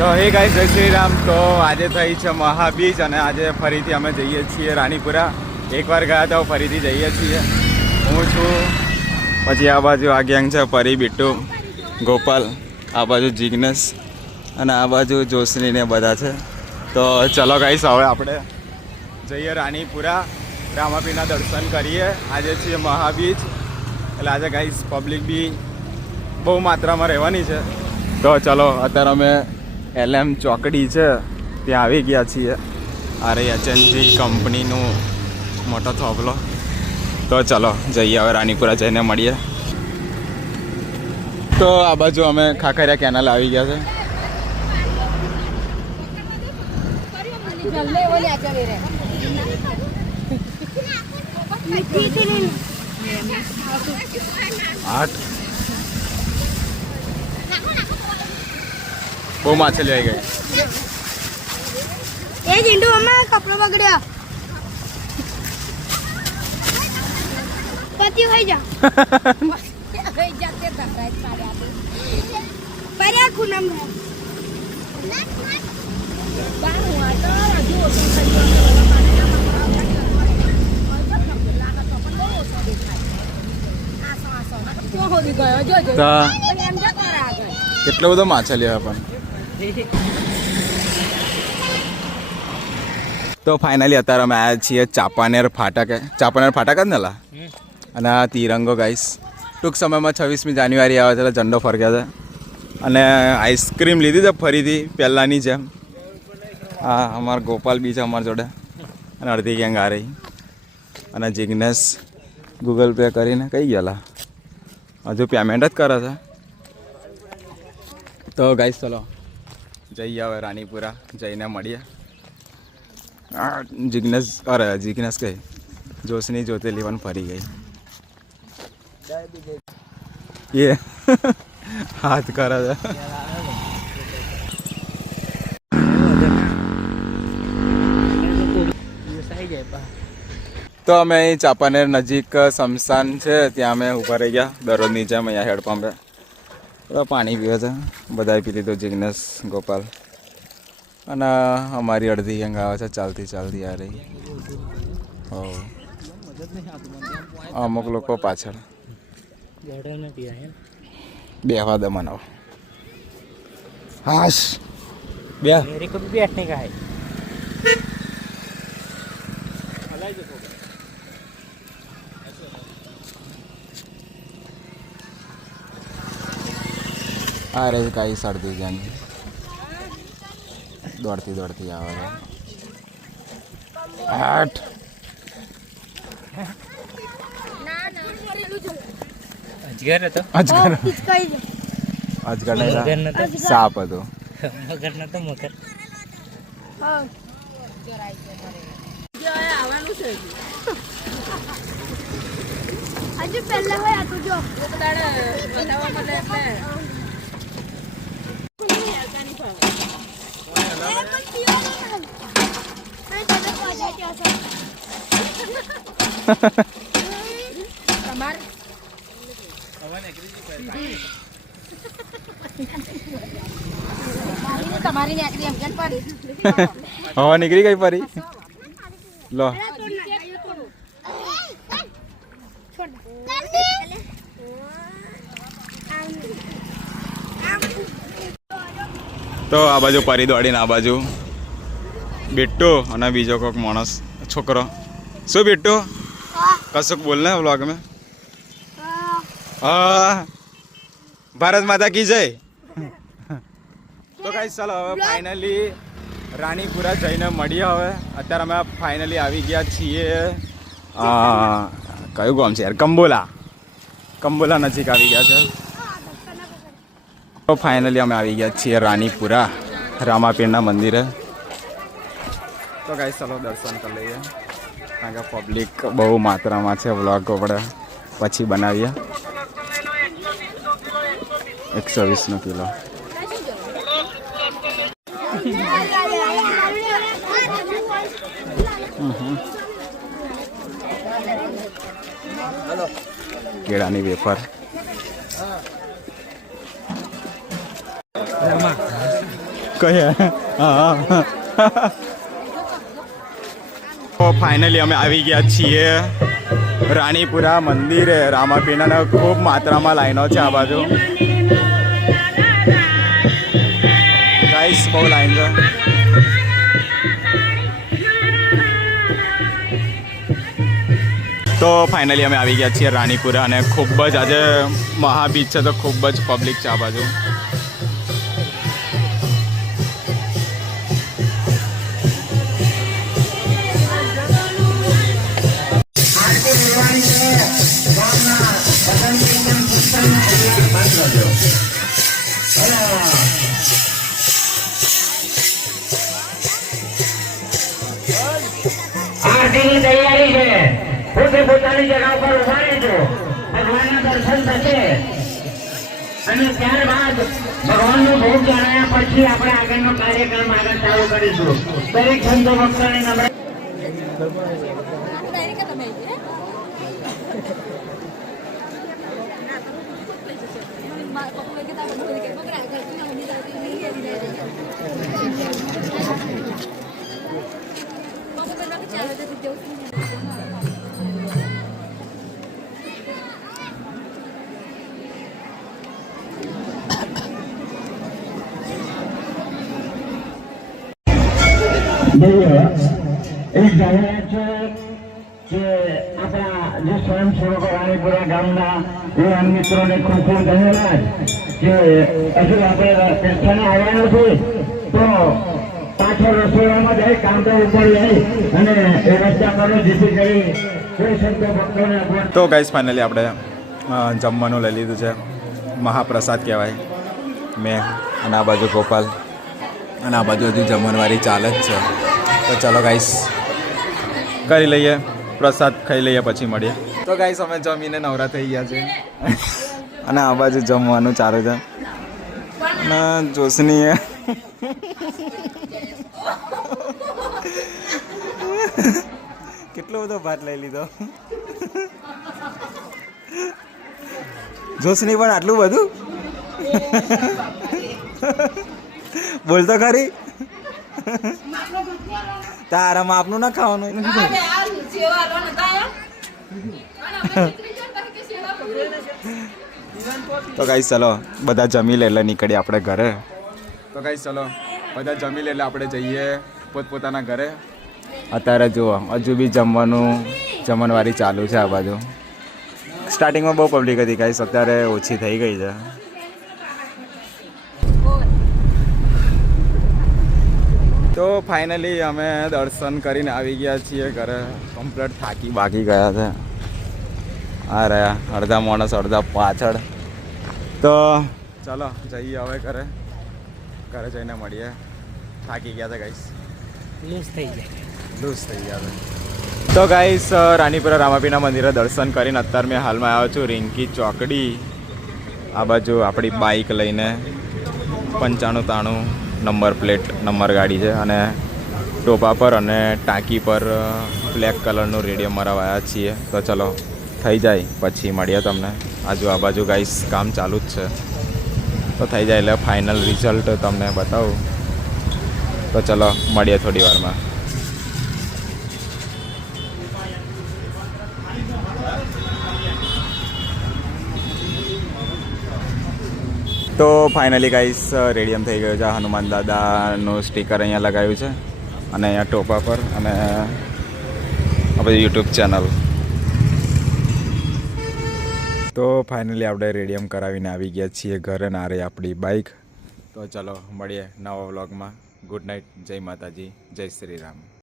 તો હે ગાઈ જય શ્રી રામ. તો આજે થઈ છે મહાબીચ અને આજે ફરીથી અમે જઈએ છીએ રાણીપુરા. એકવાર ગયા તો ફરીથી જઈએ છીએ. હું છું, પછી આ બાજુ આ ગેંગ છે પરી, બિટ્ટુ, ગોપાલ, આ બાજુ જિગ્નેશ અને આ બાજુ જોશની ને બધા છે. તો ચલો ગાઈશ હવે આપણે જઈએ રાણીપુરા. રામાપીના દર્શન કરીએ. આજે છીએ મહાબીચ. એટલે આજે ગાઈસ પબ્લિક બી બહુ માત્રામાં રહેવાની છે. તો ચલો, અત્યારે અમે એલએમ ચોકડી છે. ત્યાં આવી ગયા છીએ. આરે એચએનજી કંપનીનું મોટો થોભલો તો ચલો, જઈએ હવે રાણીપુરા જઈને મળીએ. તો આ બાજુ અમે ખાખરિયા કેનાલ આવી ગયા છે. આઠ. બહુ માછલી આવી ગઈ. એ જીંડુ અમાર કપડો બગડ્યો. પતિ હોય જા. હોય જા તે તકરાઈ પાડ્યા તે પર્યા ખૂનમ કેટલો બધો માછલી આવે પણ. તો ફાઇનલી અત્યારે અમે આવ્યા છીએ ચાપાનેર ફાટકે. ચાપાનેર ફાટક જ ને લા? અને આ તિરંગો ગાઈસ ટૂંક સમયમાં છવ્વીસમી જાન્યુઆરી આવે છે ઝંડો ફરક્યા છે. અને આઈસ્ક્રીમ લીધી છે ફરીથી, પહેલાંની જેમ. હા અમારા ગોપાલ બી છે અમારા જોડે. અને અડધી ગેંગ આ રહી. અને જિગ્નેશ ગૂગલ પે કરીને કઈ ગયેલા હજુ પેમેન્ટ જ કરે છે. તો ગાઈસ ચલો. જઈએ હવે રાણીપુરા, જઈને મળીએ. જિગ્નેશ, અરે જિગ્નેશ કઈ જોશની જોતેલી પણ ફરી ગઈ. એ, હાથ કરે છે. તો અમે અહીં ચાપાનેર નજીક સમસાન છે, ત્યાં અમે ઊભા રહી ગયા દરરોજની જેમ અહીંયા હેડપંપે બધા પાણી પીવે છે. બધાએ પી લીધું જિગ્નેશ, ગોપાલ. અને અમારી અડધી ગેંગ આવે છે, ચાલતી ચાલતી આ રહી. અમુક લોકો પાછળ. બેવા દમનાવો હાશ. બે બેઠને કાંઈ આ રહી કાંઈ શરદી ગેંગ દોડતી દોડતી આવે છે. આઠ અજગર હતો? અજગર. અજગર નહીં સાપ હતો. મગર નતો મગર? હજુ પહેલા હોય આ તો જો. તમારી ને એમ કેમ પર હવા નીકળી ગઈ ફરી? લો. તો આ બાજુ પરી દોડીને આ બાજુ. બિટ્ટુ અને બીજો કોઈક માણસ, છોકરો. શું બિટ્ટુ? કશુંક બોલ ને વ્લોગ મેં હા. ભારત માતા કી જય? તો કઈ ચાલો હવે ફાઇનલી રાણીપુરા જઈને મળીએ હવે. અત્યારે અમે ફાઇનલી આવી ગયા છીએ કયું ગામ છે યાર? કંબોલા. કંબોલા નજીક આવી ગયા છે. તો ફાઇનલી અમે આવી ગયા છીએ રાણીપુરા, રામાપીરના મંદિરે. તો ગાઈ ચાલો દર્શન કરી લઈએ. કારણ કે પબ્લિક બહુ માત્રામાં છે વ્લોગ આપણે પછી બનાવીએ. એકસો વીસનો કિલો. કેળાની વેફર. હા તો ફાઇનલી અમે આવી ગયા છીએ રાણીપુરા મંદિરે. રામાપીના ખૂબ માત્રામાં લાઈનો છે આ બાજુ. ગાઈસ બહુ લાઈન છે. તો ફાઇનલી અમે આવી ગયા છીએ રાણીપુરા અને ખૂબ જ આજે મહાબીચ છે તો ખૂબ જ પબ્લિક છે આ બાજુ. આરતીની તૈયારી છે. પોતે પોતાની જગા પર ઊભા રહેજો. ભગવાનના દર્શન થશે. અને ત્યારબાદ ભગવાનનો ભોગ ચડાયા પછી આપણે આગળનો કાર્યક્રમ આગળ ચાલુ કરીશું. દરેક સંતો ભક્તોને નમ્ર તો પાછળ રસોડામાં ગાઈસ ફાઇનલી આપણે જમવાનું લઈ લીધું છે. મહાપ્રસાદ કહેવાય. મેં અને આ બાજુ ગોપાલ. અને આ બાજુ હજુ જમણવારી ચાલે જ છે. તો ચલો ગાઈસ કરી લઈએ પ્રસાદ ખાઈ લઈએ પછી મળીએ. તો ગાઈસ અમે જમીને નવરા થઈ ગયા છે. અને આ બાજુ જમવાનું ચાલુ છે. અને જોશનીએ કેટલો બધો ભાત લઈ લીધો. જોશની પણ આટલું બધું? બોલતો ખરી. તારા આપનું ના ખાવાનું તો કઈ ચલો બધા જમી લે એટલે નીકળીએ આપણે ઘરે. તો કઈ ચલો બધા જમી લે એટલે આપણે જઈએ પોતપોતાના ઘરે. અત્યારે જુઓ હજુ બી જમવાનું જમણવારી ચાલુ છે આ બાજુ. સ્ટાર્ટિંગમાં બહુ પબ્લિક હતી ગાઈસ અત્યારે ઓછી થઈ ગઈ છે. તો ફાઇનલી અમે દર્શન કરીને આવી ગયા છીએ. ઘરે કમ્પ્લેટ થાકી બાકી ગયા છે. આ રહ્યા અડધા માણસ અડધા પાછળ. તો ચાલો જઈએ હવે ઘરે. ઘરે જઈને મળીએ. થાકી ગયા છે ગાઈસ લૂઝ થઈ ગયા. લૂઝ થઈ ગયા છે. તો ગાઈસ રાણીપુરા રામાપીના મંદિરે દર્શન કરીને અત્યારે મેં હાલમાં આવ્યો છું. રિંકી ચોકડી. આ બાજુ આપણી બાઇક લઈને પંચાણું તાણું નંબર પ્લેટ, નંબર ગાડી છે અને ટોપા પર અને ટાંકી પર બ્લેક કલરનું રેડિયમ મરાવાયા છીએ. તો ચલો, થઈ જાય. પછી મળીએ તમને. આજુ આ બાજુ ગાઈસ કામ ચાલુ જ છે. તો થઈ જાય એટલે ફાઇનલ રિઝલ્ટ તમને બતાવું. તો ચલો, મળીએ થોડી વારમાં. તો ફાઇનલી ગાઈસ રેડિયમ થઈ ગયું છે. હનુમાન દાદાનું સ્ટીકર અહીંયા લગાવ્યું છે અને અહીંયા ટોપા પર અને આપણી યુટ્યુબ ચેનલ તો ફાઇનલી આપણે રેડિયમ કરાવીને આવી ગયા છીએ ઘરે ના રહી આપણી બાઇક તો ચલો મળીએ નવા વ્લોગમાં ગુડ નાઇટ જય માતાજી. જય શ્રી રામ.